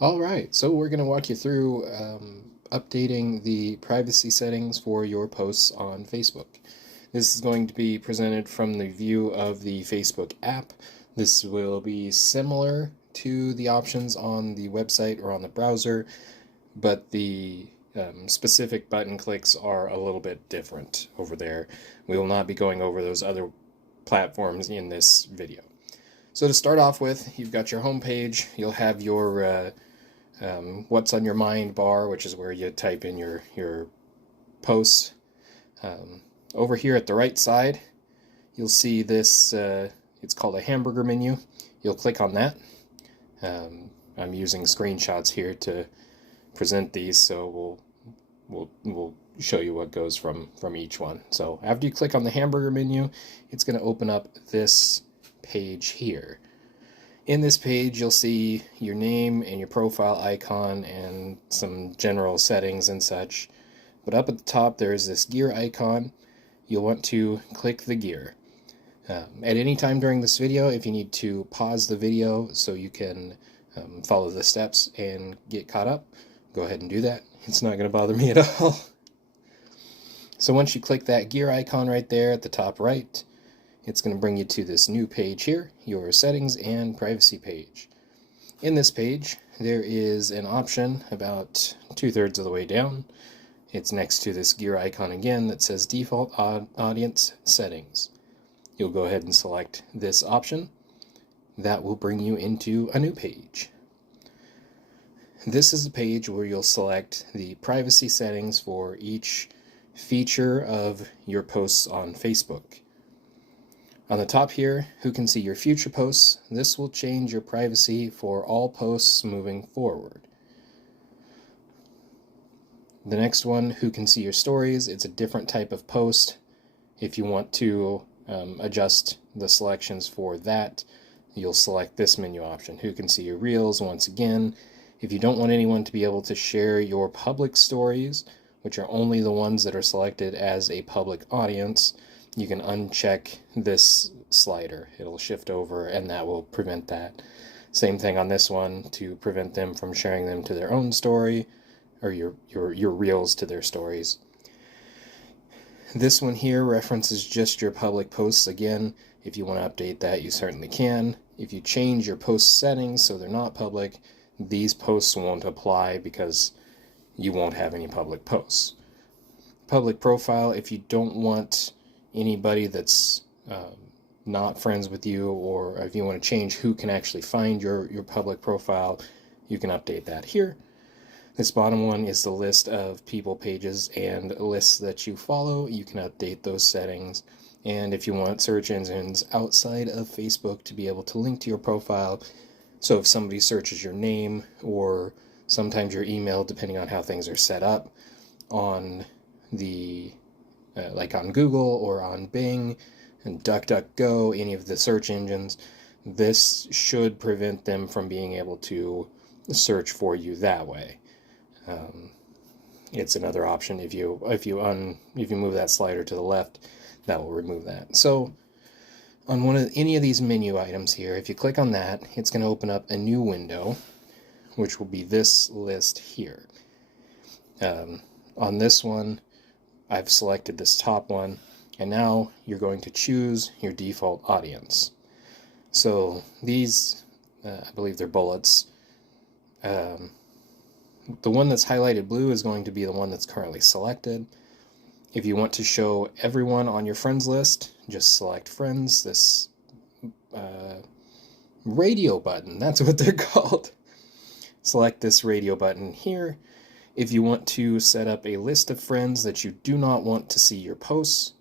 All right, so we're going to walk you through updating the privacy settings for your posts on Facebook. This is going to be presented from the view of the Facebook app. This will be similar to the options on the website or on the browser, but the specific button clicks are a little bit different over there. We will not be going over those other platforms in this video. So to start off with, you've got your home page. You'll have your what's on your mind bar, which is where you type in your posts. Over here at the right side, you'll see this. It's called a hamburger menu. You'll click on that. I'm using screenshots here to present these, so we'll show you what goes from each one. So after you click on the hamburger menu, it's going to open up this page here. In this page, you'll see your name and your profile icon and some general settings and such. But up at the top, there's this gear icon. You'll want to click the gear. At any time during this video, if you need to pause the video so you can follow the steps and get caught up, go ahead and do that. It's not going to bother me at all. So once you click that gear icon right there at the top right, it's going to bring you to this new page here, your settings and privacy page. In this page, there is an option about 2/3 of the way down. It's next to this gear icon again that says default audience settings. You'll go ahead and select this option. That will bring you into a new page. This is the page where you'll select the privacy settings for each feature of your posts on Facebook. On the top here, who can see your future posts? This will change your privacy for all posts moving forward. The next one, who can see your stories? It's a different type of post. If you want to adjust the selections for that, you'll select this menu option. Who can see your reels? Once again, if you don't want anyone to be able to share your public stories, which are only the ones that are selected as a public audience, you can uncheck this slider. It'll shift over and that will prevent that. Same thing on this one to prevent them from sharing them to their own story or your reels to their stories. This one here references just your public posts. Again, if you want to update that, you certainly can. If you change your post settings so they're not public, these posts won't apply because you won't have any public posts. Public profile, if you don't want anybody that's not friends with you, or if you want to change who can actually find your public profile, you can update that here. This bottom one is the list of people pages and lists that you follow. You can update those settings. And if you want search engines outside of Facebook to be able to link to your profile, so if somebody searches your name or sometimes your email, depending on how things are set up on the like on Google or on Bing and DuckDuckGo, any of the search engines, this should prevent them from being able to search for you that way. It's another option. If you move that slider to the left, that will remove that. So on any of these menu items here, if you click on that, it's going to open up a new window, which will be this list here. On this one, I've selected this top one, and now you're going to choose your default audience. So these, I believe they're bullets. The one that's highlighted blue is going to be the one that's currently selected. If you want to show everyone on your friends list, just select friends. This radio button, that's what they're called. Select this radio button here. If you want to set up a list of friends that you do not want to see your posts,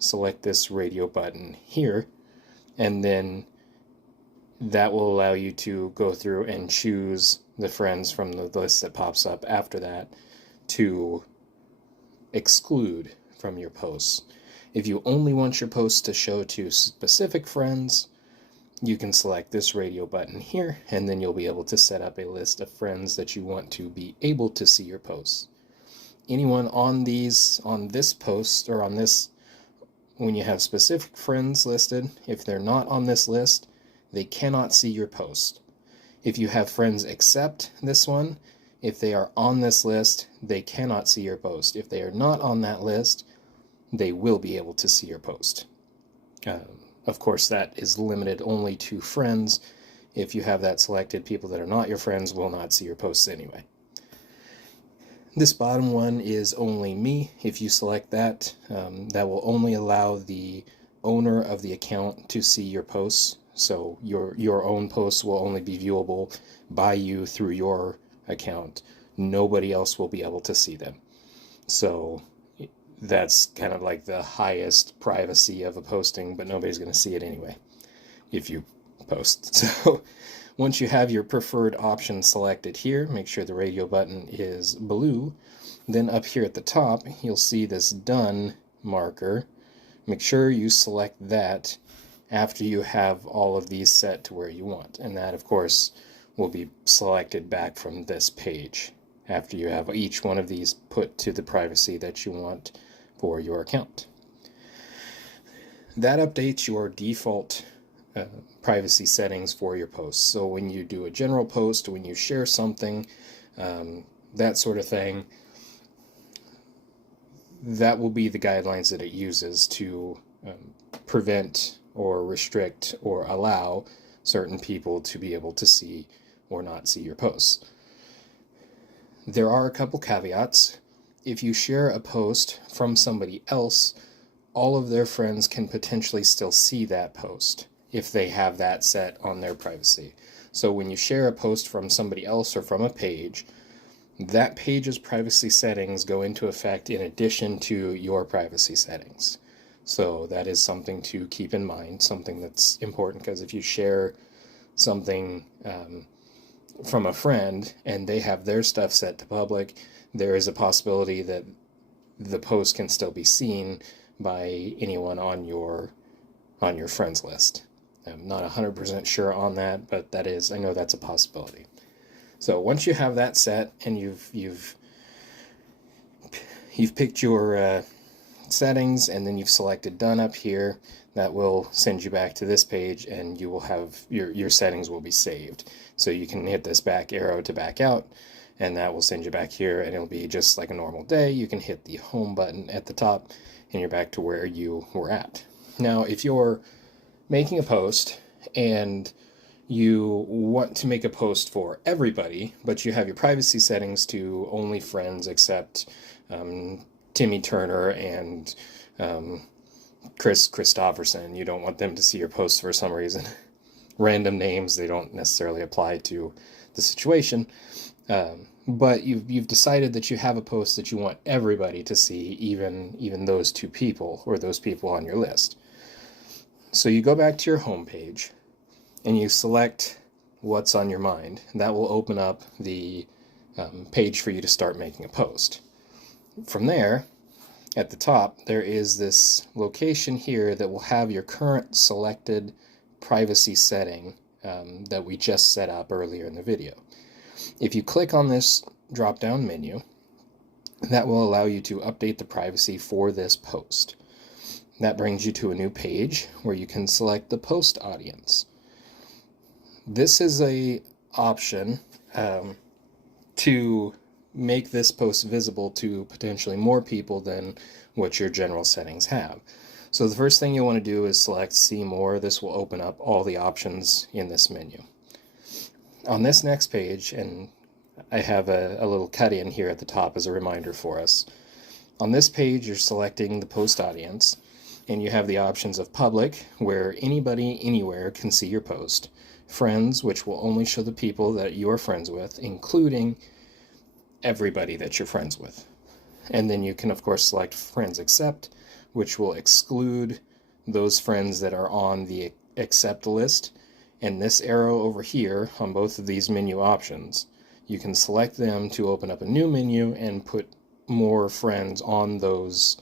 select this radio button here, and then that will allow you to go through and choose the friends from the list that pops up after that to exclude from your posts. If you only want your posts to show to specific friends, you can select this radio button here, and then you'll be able to set up a list of friends that you want to be able to see your posts. Anyone on this post, or on this, when you have specific friends listed, if they're not on this list, they cannot see your post. If you have friends accept this one, if they are on this list, they cannot see your post. If they are not on that list, they will be able to see your post. Of course, that is limited only to friends. If you have that selected, people that are not your friends will not see your posts anyway. This bottom one is only me. If you select that, that will only allow the owner of the account to see your posts. So your own posts will only be viewable by you through your account. Nobody else will be able to see them. So that's kind of like the highest privacy of a posting, but nobody's going to see it anyway if you post. So once you have your preferred option selected here, make sure the radio button is blue. Then up here at the top, you'll see this done marker. Make sure you select that after you have all of these set to where you want. And that, of course, will be selected back from this page after you have each one of these put to the privacy that you want for your account. That updates your default privacy settings for your posts. So when you do a general post, when you share something, that sort of thing, that will be the guidelines that it uses to prevent or restrict or allow certain people to be able to see or not see your posts. There are a couple caveats. If you share a post from somebody else, all of their friends can potentially still see that post if they have that set on their privacy. So when you share a post from somebody else or from a page, that page's privacy settings go into effect in addition to your privacy settings. So that is something to keep in mind, something that's important, because if you share something from a friend and they have their stuff set to public, there is a possibility that the post can still be seen by anyone on your friends list. I'm not 100% sure on that, but I know that's a possibility. So once you have that set and you've picked your settings and then you've selected done up here, that will send you back to this page and you will have your settings will be saved. So you can hit this back arrow to back out, and that will send you back here, and it'll be just like a normal day. You can hit the home button at the top and you're back to where you were at. Now, if you're making a post and you want to make a post for everybody, but you have your privacy settings to only friends except Timmy Turner and Chris Christopherson. You don't want them to see your posts for some reason. Random names, they don't necessarily apply to the situation. But you've decided that you have a post that you want everybody to see, even those two people or those people on your list. So you go back to your home page and you select what's on your mind. That will open up the page for you to start making a post. From there, at the top, there is this location here that will have your current selected privacy setting that we just set up earlier in the video. If you click on this drop-down menu, that will allow you to update the privacy for this post. That brings you to a new page where you can select the post audience. This is an option to make this post visible to potentially more people than what your general settings have. So the first thing you want to do is select See More. This will open up all the options in this menu. On this next page, and I have a little cut-in here at the top as a reminder for us. On this page, you're selecting the post audience, and you have the options of Public, where anybody anywhere can see your post. Friends, which will only show the people that you are friends with, including everybody that you're friends with. And then you can, of course, select Friends Accept, which will exclude those friends that are on the Accept list. And this arrow over here on both of these menu options, you can select them to open up a new menu and put more friends on those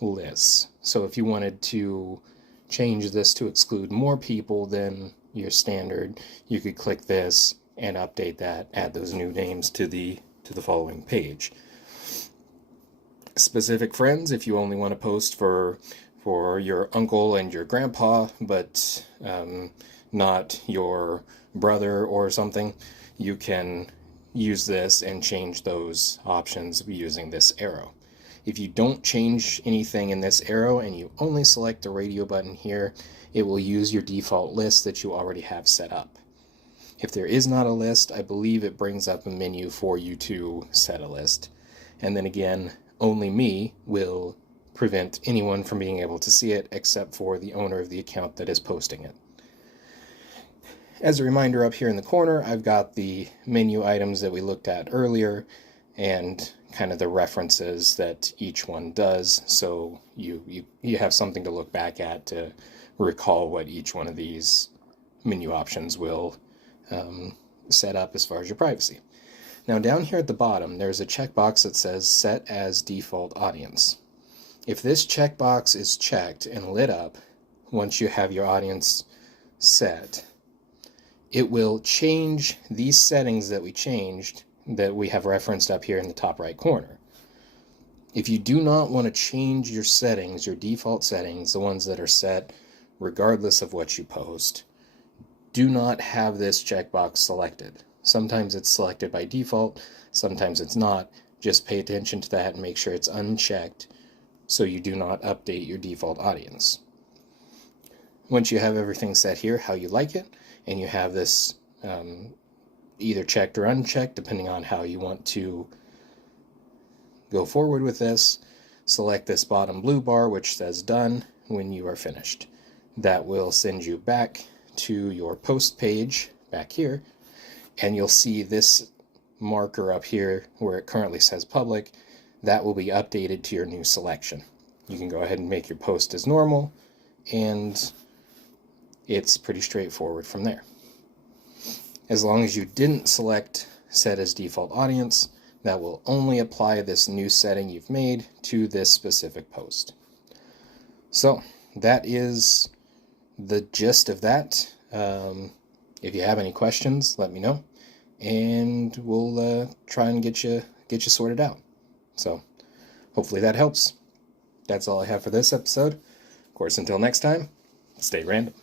lists. So if you wanted to change this to exclude more people than your standard, you could click this and update that, add those new names to the following page. Specific friends, if you only want to post for your uncle and your grandpa, but not your brother or something, you can use this and change those options using this arrow. If you don't change anything in this arrow and you only select the radio button here, it will use your default list that you already have set up. If there is not a list, I believe it brings up a menu for you to set a list. And then again, only me will prevent anyone from being able to see it except for the owner of the account that is posting it. As a reminder, up here in the corner, I've got the menu items that we looked at earlier and kind of the references that each one does, so you have something to look back at to recall what each one of these menu options will set up as far as your privacy. Now down here at the bottom, there's a checkbox that says Set as Default Audience. If this checkbox is checked and lit up once you have your audience set, it will change these settings that we changed that we have referenced up here in the top right corner. If you do not want to change your settings, your default settings, the ones that are set regardless of what you post, do not have this checkbox selected. Sometimes it's selected by default, sometimes it's not. Just pay attention to that and make sure it's unchecked so you do not update your default audience. Once you have everything set here how you like it, and you have this either checked or unchecked depending on how you want to go forward with this, select this bottom blue bar which says Done when you are finished. That will send you back to your post page back here, and you'll see this marker up here where it currently says public. That will be updated to your new selection. You can go ahead and make your post as normal, and it's pretty straightforward from there. As long as you didn't select Set as Default Audience, that will only apply this new setting you've made to this specific post. So that is the gist of that. If you have any questions, let me know, and we'll try and get you sorted out. So hopefully that helps. That's all I have for this episode. Of course, until next time, stay random.